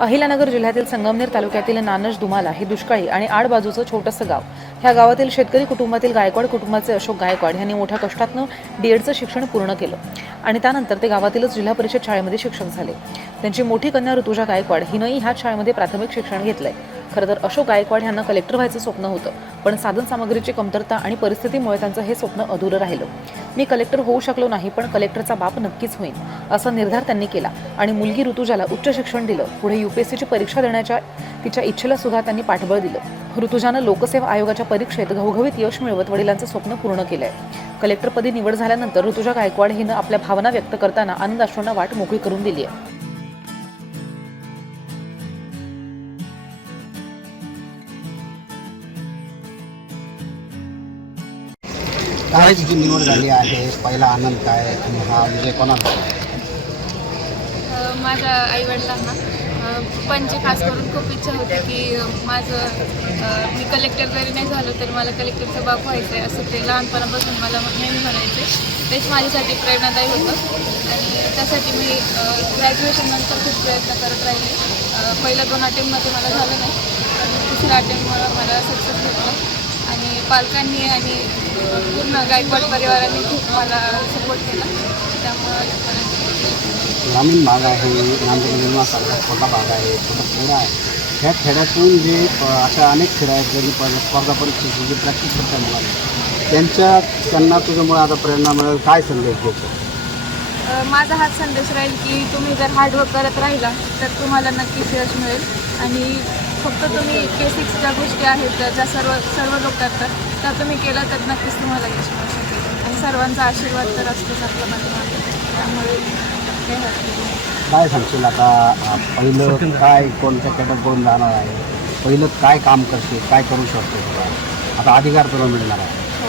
अहिल्यानगर जिल्ह्यातील संगमनेर तालुक्यातील नानज दुमाला हे दुष्काळी आणि आडबाजूचं छोटंसं गाव. ह्या गावातील शेतकरी कुटुंबातील गायकवाड कुटुंबाचे अशोक गायकवाड यांनी मोठ्या कष्टातनं डीएडचं शिक्षण पूर्ण केलं आणि त्यानंतर ते गावातीलच जिल्हा परिषद शाळेमध्ये शिक्षक झाले. त्यांची मोठी कन्या ऋतुजा गायकवाड हिनंही ह्याच शाळेमध्ये प्राथमिक शिक्षण घेतलंय. खरं तर अशोक गायकवाड यांना कलेक्टर व्हायचं स्वप्न होतं, पण साधन सामग्रीची कमतरता आणि परिस्थितीमुळे त्यांचं हे स्वप्न अधुरं राहिलं. मी कलेक्टर होऊ शकलो नाही, पण कलेक्टरचा बाप नक्कीच होईन असा निर्धार त्यांनी केला आणि मुलगी ऋतुजाला उच्च शिक्षण दिलं. पुढे यूपीएससीची परीक्षा देण्याच्या तिच्या इच्छेला सुद्धा त्यांनी पाठबळ दिलं. ऋतुजानं लोकसेवा आयोगाच्या परीक्षेत घवघवीत यश मिळवत वडिलांचं स्वप्न पूर्ण केलंय. कलेक्टरपदी निवड झाल्यानंतर ऋतुजा गायकवाड हिनं आपल्या भावना व्यक्त करताना आनंदाश्रूंना वाट मोकळी करून दिली आहे. काय तुझी निवड झाली आहे, पहिला आनंद काय आणि हा विजय कोणाला? माझ्या आईवडिलांना पणची खास करून खूप इच्छा होती की मी कलेक्टर जरी नाही झालो तर मला कलेक्टरचा बाप व्हायचं आहे असं ते लहानपणापासून मला नेहमी म्हणायचे. तेच माझ्यासाठी प्रेरणादायी होतं आणि त्यासाठी मी ग्रॅज्युएशननंतर खूप प्रयत्न करत राहिले. पहिल्या 2 अटेम्प्टमध्ये मला झालं नाही, पण तिसऱ्या अटेम्प्टमुळं मला सक्सेस भेटलं आणि पालकांनी आणि पूर्ण गायकवाड परिवाराने खूप मला सपोर्ट केला. त्यामुळं ग्रामीण भाग आहे, नांदेड निवासाचा छोटा भाग आहे, छोटा खेडा आहे. ह्या खेड्यातून जे अशा अनेक खेळ आहेत ज्यांनी स्पर्धा परीक्षेची जी प्रॅक्टिस करता मिळाली त्यांना तुझ्यामुळे आता प्रेरणा मिळेल. काय संदेश द्यायचा? माझा हाच संदेश राहील की तुम्ही जर हार्डवर्क करत राहिला तर तुम्हाला नक्कीच यश मिळेल आणि फक्त तुम्ही बेसिक्स ज्या गोष्टी आहेत ज्या सर्व लोक करतात त्या तुम्ही केलं तर नक्कीच तुम्हाला यश मिळू शकेल आणि सर्वांचा आशीर्वाद तर असतोच आपल्या पाठीमागे. त्यामुळे काय सांगशील आता? पहिलं काय कोणत्या कॅटेगरीतून जाणार आहे, पहिलं काय काम करशील, काय करू शकतो तुला आता अधिकार तुला मिळणार आहे? हो,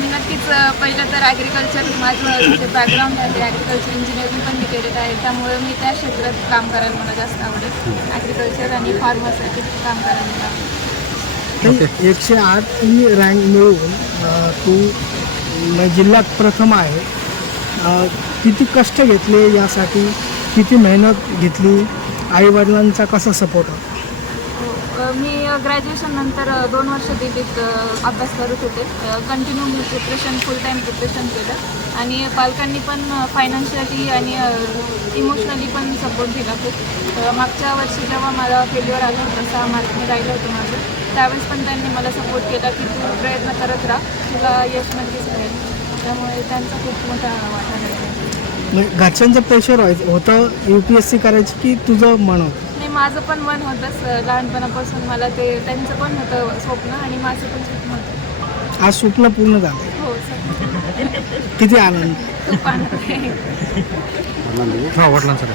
मी नक्कीच पहिलं तर ॲग्रिकल्चर माझं जे बॅकग्राऊंड आहे ते ॲग्रिकल्चर इंजिनिअरिंग पण मी केलेलं आहे. त्यामुळे मी त्या क्षेत्रात काम करायला मला जास्त आवडेल. ॲग्रिकल्चर आणि फार्मरसाठी काम करायला मला आवडेल. 108 रँक मिळवून तू जिल्ह्यात प्रथम आहे. किती कष्ट घेतले यासाठी, किती मेहनत घेतली, आईवडिलांचा कसा सपोर्ट होता? मी ग्रॅज्युएशननंतर 2 वर्ष दिल्लीत अभ्यास करत होते. कंटिन्यू मी फुल टाईम प्रिपरेशन केलं आणि पालकांनी पण फायनान्शियली आणि इमोशनली पण सपोर्ट दिला खूप. मागच्या वर्षी जेव्हा मला फेल्युअर आलं होतं, 6 मार्कने राहिलं होतं माझं, त्यावेळेस पण त्यांनी मला सपोर्ट केला की तू प्रयत्न करत राहा, तुला यश नक्कीच मिळेल. त्यामुळे त्यांचा खूप मोठा वाटा आहे. घरच्यांचं प्रेशर होतं UPSC करायची की तुझं मन होतं? नाही, माझं पण मन होतंच. लहानपणापासून मला ते त्यांचं पण होतं स्वप्न आणि माझं पण स्वप्न होतं. आज स्वप्न पूर्ण झालं. हो सर, किती आनंद. खूप आनंद आहे. वडिलांसाठी